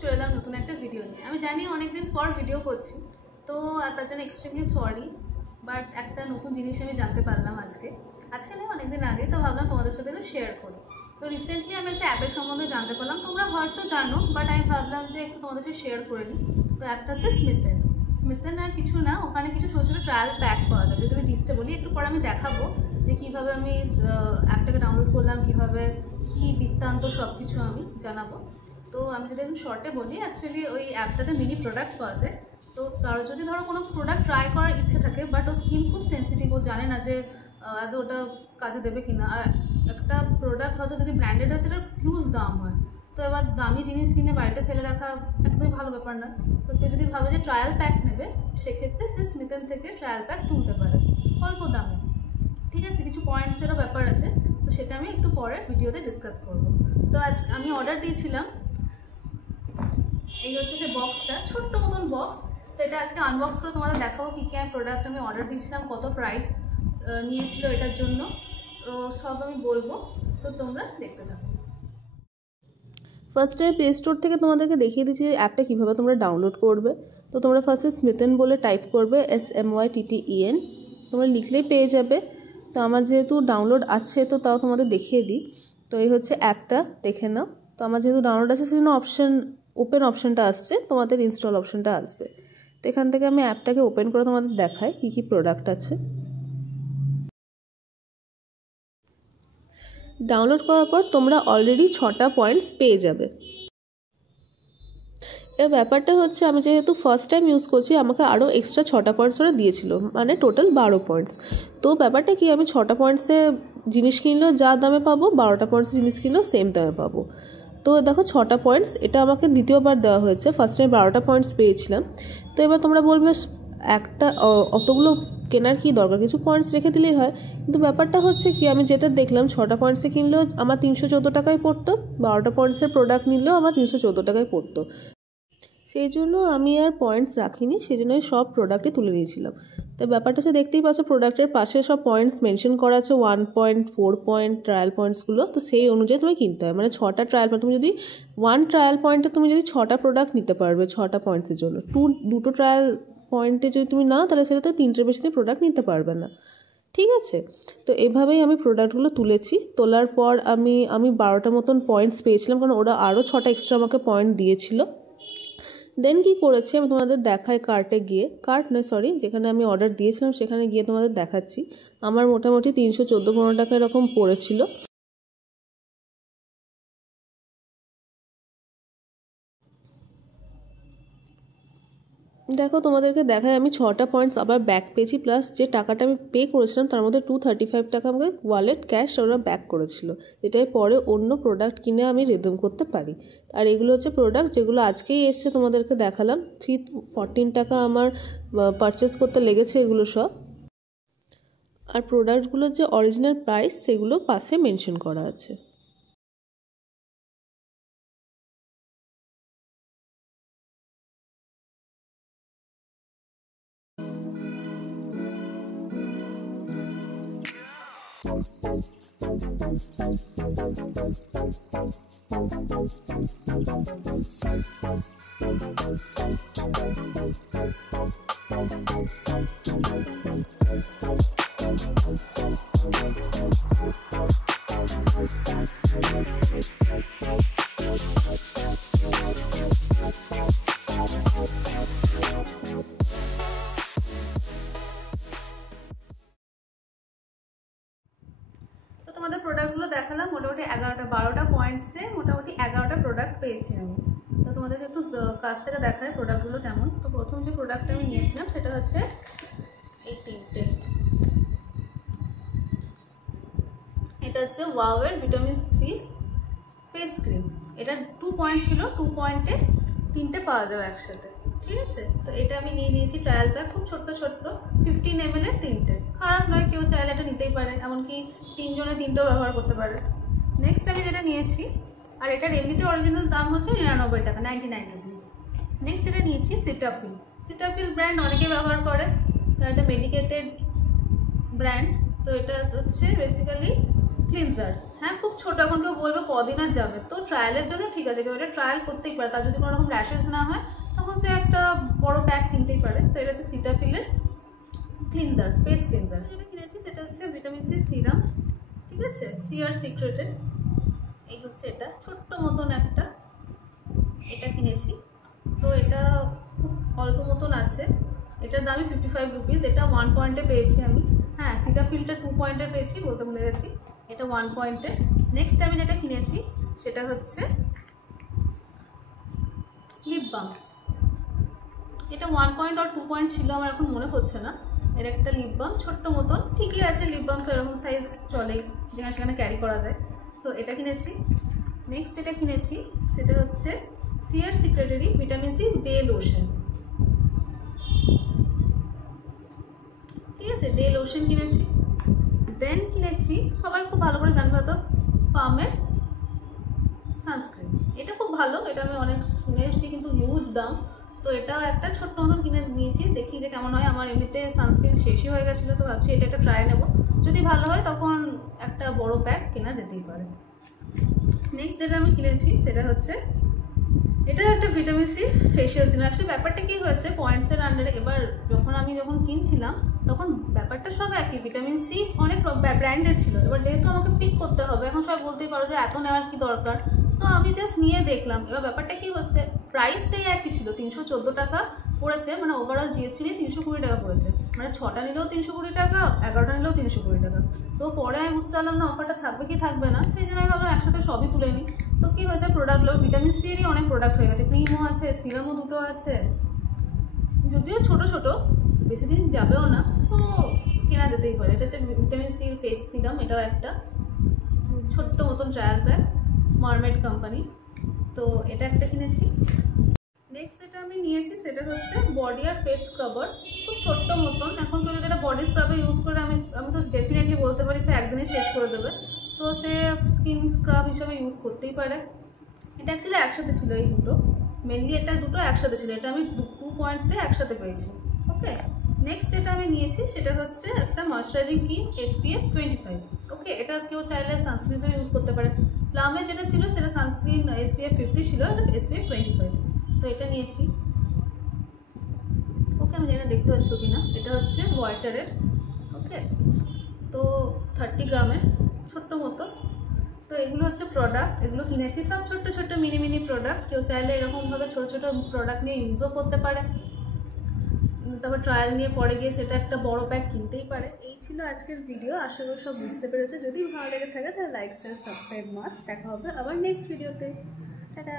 চলে এলাম নতুন একটা ভিডিও নিয়ে। আমি জানি অনেকদিন পর ভিডিও করছি, তো তার জন্য এক্সট্রিমলি সরি, বাট একটা নতুন জিনিস আমি জানতে পারলাম আজকে নয় অনেকদিন আগে, তো ভাবলাম তোমাদের সাথে শেয়ার করি। তো রিসেন্টলি আমি একটা অ্যাপের সম্বন্ধে জানতে পারলাম, তোমরা হয়তো জানো, বাট আমি ভাবলাম যে একটু তোমাদের সাথে শেয়ার করে নিই। তো অ্যাপটা হচ্ছে স্মিথেন আর কিছু না, ওখানে কিছু ছোটো ছোটো ট্রায়াল প্যাক পাওয়া যায়। যদি আমি জিনিসটা বলি, একটু পরে আমি দেখাবো যে কীভাবে আমি অ্যাপটাকে ডাউনলোড করলাম, কীভাবে কী বৃত্তান্ত সব কিছু আমি জানাবো। তো আমি যদি আমি শর্টে বলি, অ্যাকচুয়ালি ওই অ্যাপটাতে মিনি প্রোডাক্ট পাওয়া যায়। তো কারো যদি ধরো কোনো প্রোডাক্ট ট্রাই করার ইচ্ছে থাকে, বাট ও স্কিন খুব সেন্সিটিভ, ও জানে না যে আদৌ ওটা কাজে দেবে কিনা। আর একটা প্রোডাক্ট হয়তো যদি ব্র্যান্ডেড হয়, সেটার হিউজ দাম হয়। তো এবার দামি জিনিস কিনে বাড়িতে ফেলে রাখা একদমই ভালো ব্যাপার না। তো কেউ যদি ভাবে যে ট্রায়াল প্যাক নেবে, সেক্ষেত্রে সে স্মিথেন থেকে ট্রায়াল প্যাক তুলতে পারে অল্প দামে। ঠিক আছে, কিছু পয়েন্টসেরও ব্যাপার আছে, তো সেটা আমি একটু পরে ভিডিওতে ডিসকাস করব। তো আজ আমি অর্ডার দিয়েছিলাম, এই হচ্ছে যে বক্সটা, ছোট্ট মতন বক্স। তো এটা আজকে আনবক্স করে তোমাদের দেখাবো কী কী প্রোডাক্ট আমি অর্ডার দিয়েছিলাম, কত প্রাইস নিয়েছিল এটার জন্য, তো সব আমি বলবো। তো তোমরা দেখতে থাকো। ফার্স্টে প্লে স্টোর থেকে তোমাদেরকে দেখিয়ে দিচ্ছি অ্যাপটা কীভাবে তোমরা ডাউনলোড করবে। তো তোমরা ফার্স্টে স্মিথেন বলে টাইপ করবে, SMYTTEN, তোমরা লিখলেই পেয়ে যাবে। তো আমার যেহেতু ডাউনলোড আছে, তো তাও তোমাদের দেখিয়ে দিই। তো এই হচ্ছে অ্যাপটা, দেখে নাও। তো আমার যেহেতু ডাউনলোড আছে, সেজন্য ওপেন অপশানটা আসছে, তোমাদের ইনস্টল অপশানটা আসবে। তো এখান থেকে আমি অ্যাপটাকে ওপেন করে তোমাদের দেখাই কী কী প্রোডাক্ট আছে। ডাউনলোড করার পর তোমরা অলরেডি 6টা পয়েন্টস পেয়ে যাবে। এর ব্যাপারটা হচ্ছে, আমি যেহেতু ফার্স্ট টাইম ইউজ করছি, আমাকে আরও এক্সট্রা 6টা পয়েন্টস ওরা দিয়েছিল, মানে টোটাল 12 পয়েন্টস। তো ব্যাপারটা কি, আমি 6টা পয়েন্টসে জিনিস কিনলেও যা দামে পাবো, 12টা পয়েন্টসে জিনিস কিনলেও সেম দামে পাবো। তো দেখো 6টা পয়েন্টস, এটা আমাকে দ্বিতীয়বার দেওয়া হয়েছে, ফার্স্ট টাইম 12টা পয়েন্টস পেয়েছিলাম। তো এবার তোমরা বলবে একটা অতগুলো কেনার কি দরকার, কিছু পয়েন্টস রেখে দিলেই হয়। কিন্তু ব্যাপারটা হচ্ছে কি, আমি যেটা দেখলাম, 6টা পয়েন্টসে কিনলেও আমার 314 টাকায় পড়তো, 12টা পয়েন্টসের প্রোডাক্ট নিলেও আমার 314 টাকায় পড়তো। সেই জন্য আমি আর পয়েন্টস রাখিনি, সেই জন্য সব প্রোডাক্টই তুলে নিয়েছিলাম। তো ব্যাপারটা হচ্ছে, দেখতেই পাচ্ছ প্রোডাক্টের পাশে সব পয়েন্টস মেনশন করা আছে, 1 পয়েন্ট, 4 পয়েন্ট ট্রায়াল পয়েন্টসগুলো। তো সেই অনুযায়ী তুমি কিনতে হয়, মানে 6টা ট্রায়াল পয়েন্ট, তুমি যদি 1 ট্রায়াল পয়েন্টে তুমি যদি 6টা প্রোডাক্ট নিতে পারবে 6টা পয়েন্টসের জন্য। দুটো ট্রায়াল পয়েন্টে যদি তুমি নাও, তাহলে সেটাতে 3টের বেশি তুমি প্রোডাক্ট নিতে পারবে না। ঠিক আছে, তো এভাবেই আমি প্রোডাক্টগুলো তুলেছি। তোলার পর আমি 12টা মতন পয়েন্টস পেয়েছিলাম, কারণ ওরা আরও 6টা এক্সট্রা আমাকে পয়েন্ট দিয়েছিল। দেন কি করেছি আমি তোমাদের দেখাই, যেখানে আমি অর্ডার দিয়েছিলাম সেখানে গিয়ে তোমাদের দেখাচ্ছি। আমার মোটামুটি 314-15 টাকা এরকম পড়েছিল। দেখো তোমাদেরকে দেখায়, আমি 6টা পয়েন্টস আবার ব্যাক পেয়েছি, প্লাস যে টাকাটা আমি পে করেছিলাম তার মধ্যে 235 টাকা আমাকে ওয়ালেট ক্যাশ ওরা ব্যাক করেছিল, যেটাই পরে অন্য প্রোডাক্ট কিনে আমি রিডিম করতে পারি। আর এগুলো হচ্ছে প্রোডাক্ট যেগুলো আজকেই এসছে, তোমাদেরকে দেখালাম। 314 টাকা আমার পারচেস করতে লেগেছে এগুলো সব। আর প্রোডাক্টগুলোর যে অরিজিনাল প্রাইস, সেগুলো পাশে মেনশন করা আছে। তোমাদের প্রোডাক্টগুলো দেখালাম, মোটামুটি 12টা পয়েন্টসে মোটামুটি 11টা প্রোডাক্ট পেয়েছি আমি। তো তোমাদেরকে একটু কাছ থেকে দেখায় প্রোডাক্টগুলো কেমন। তো প্রথম যে প্রোডাক্টটা আমি নিয়েছিলাম সেটা হচ্ছে এই 3টে। এটা হচ্ছে ওয়াওয়ের ভিটামিন সি ফেস ক্রিম। এটা 2 পয়েন্ট ছিল, 2 পয়েন্টে 3টে পাওয়া যাবে একসাথে। ঠিক আছে, তো এটা আমি নিয়ে নিয়েছি ট্রায়াল প্যাক, খুব ছোট্ট 15 ml এর 3টে। খারাপ নয়, কেউ চাইলে এটা নিতেই পারে, এমনকি 3 জনে 3টেও ব্যবহার করতে পারে। নেক্সট আমি যেটা নিয়েছি, আর এটার এমনিতে অরিজিনাল দাম হচ্ছে 99 টাকা, 99 রুপিস। নেক্সট এটা নিয়েছি সিটাফিল ব্র্যান্ড, অনেকেই ব্যবহার করে, এটা মেডিকেটেড ব্র্যান্ড। তো এটা হচ্ছে বেসিক্যালি ক্লিনজার। হ্যাঁ খুব ছোটো, এখন কেউ বলবে কদিন আর যাবে, তো ট্রায়ালের জন্য ঠিক আছে, কেউ এটা ট্রায়াল করতেই পারে, তার যদি কোনো রকম র্যাশেস না হয় তখন সে একটা বড় প্যাক কিনতেই পারে। তো এটা হচ্ছে সিটাফিলের ক্লিনজার, ফেস ক্লিনজার। যেটা কিনেছি সেটা হচ্ছে ভিটামিন সি সিরাম, ঠিক আছে, সিআর সিক্রেটের। এই হচ্ছে এটা ছোট্ট মতন একটা, এটা কিনেছি। তো এটা খুব অল্প মতন আছে, এটার দামই 55 রুপিস। এটা 1 পয়েন্টে পেয়েছি আমি। হ্যাঁ সিটাফিলটা 2 পয়েন্টে পেয়েছি, বলতে ভুলে গেছি, এটা 1 পয়েন্টে। নেক্সট আমি যেটা কিনেছি সেটা হচ্ছে লিপ বাম। এটা 1 পয়েন্ট আর 2 পয়েন্ট ছিল, আমার এখন মনে পড়ছে না। এর একটা লিপ বাম ছোট্ট মতন, ঠিকই আছে, লিপ বাম তো এরকম সাইজ চলেই, যেখানে সেখানে ক্যারি করা যায়। তো এটা কিনেছি। নেক্সট যেটা কিনেছি সেটা হচ্ছে CR secretary vitamin C day lotion, ঠিক আছে, ডে লোশন কিনেছি। দেন কিনেছি, সবাই খুব ভালো করে জানবে হয়তো, পামের সানস্ক্রিন। এটা খুব ভালো, এটা আমি অনেক শুনে এসেছি, কিন্তু হিউজ দাম। তো এটা একটা ছোট্ট মতন কিনে নিয়েছি, দেখি যে কেমন হয়। আমার এমনিতে সানস্ক্রিন শেষই হয়ে গেছিলো, তো ভাবছি এটা একটা ট্রাই নেবো, যদি ভালো হয় তখন একটা বড় প্যাক কেনা যেতেই পারে। নেক্সট যেটা আমি কিনেছি সেটা হচ্ছে এটা একটা vitamin C facial serum. Actually ব্যাপারটা কী হয়েছে, পয়েন্টসের আন্ডারে এবার যখন কিনছিলাম তখন ব্যাপারটা সব একই, ভিটামিন সি অনেক ব্র্যান্ডের ছিল। এবার যেহেতু আমাকে পিক করতে হবে, এখন সবাই বলতেই পারো যে এত নেওয়ার কী দরকার, তো আমি জাস্ট নিয়ে দেখলাম। এবার ব্যাপারটা কী হচ্ছে, প্রাইস সেই একই ছিল, 314 টাকা পড়েছে, মানে ওভারঅল জিএসটি নিয়ে 320 টাকা পড়েছে, মানে 6টা নিলেও 320 টাকা, 11টা নিলেও 320 টাকা। তো পরে আমি বুঝতে পারলাম না অফারটা থাকবে কি থাকবে না, সেই জন্য আমি ভাবলাম একসাথে সবই তুলে নিই। তো কী হয়েছে, প্রোডাক্টগুলো ভিটামিন সি এরই অনেক প্রোডাক্ট হয়ে গেছে, ক্রিমও আছে, সিরামও দুটো আছে, যদিও ছোটো ছোটো, বেশি দিন যাবেও না, তো কেনা যেতেই পারে। এটা হচ্ছে ভিটামিন সির ফেস সিরাম, এটাও একটা ছোট্ট মতন ট্রায়াল প্যাক, মারমেড কোম্পানি। তো এটা একটা কিনেছি। নেক্সট যেটা আমি নিয়েছি সেটা হচ্ছে বডি আর ফেস স্ক্রাবার, খুব ছোট্ট মতন। এখন কেউ যদি এটা বডি স্ক্রাবে ইউজ করে, আমি তো ডেফিনেটলি বলতে পারি সে একদিনে শেষ করে দেবে, সো সে স্কিন স্ক্রাব হিসেবে ইউজ করতেই পারে। এটা অ্যাকচুয়ালি একসাথে ছিল, এই দুটো মেনলি, এটা দুটো একসাথে ছিল, এটা আমি 2 পয়েন্টসে একসাথে পেয়েছি। ওকে, নেক্সট যেটা আমি নিয়েছি সেটা হচ্ছে একটা ময়শ্চারাইজিং ক্রিম SPF 25। ওকে, এটা কেউ চাইলে সানস্ক্রিন হিসেবে ইউজ করতে পারে। প্লামে যেটা ছিল সেটা সানস্ক্রিন SPF 50 ছিল, এটা SPF 25। তো এটা নিয়েছি। ওকে, আমি জানি দেখতে পাচ্ছ কি না, এটা হচ্ছে ওয়াটারের। ওকে, তো 30 গ্রামের ছোট্ট মতো। তো এগুলো হচ্ছে প্রোডাক্ট, এগুলো কিনেছি সব ছোট্ট ছোট্ট মিনি মিনি প্রোডাক্ট। কেউ চাইলে এরকমভাবে ছোটো ছোটো প্রোডাক্ট নিয়ে ইউজও করতে পারে, তারপর ট্রায়াল নিয়ে পরে গিয়ে সেটা একটা বড় প্যাক কিনতেই পারে। এই ছিল আজকের ভিডিও, আশা করি সব বুঝতে পেরেছো। যদি ভালো লেগে থাকে তাহলে লাইক শেয়ার সাবস্ক্রাইব মাস্ট। দেখা হবে আবার নেক্সট ভিডিওতে। টাটা।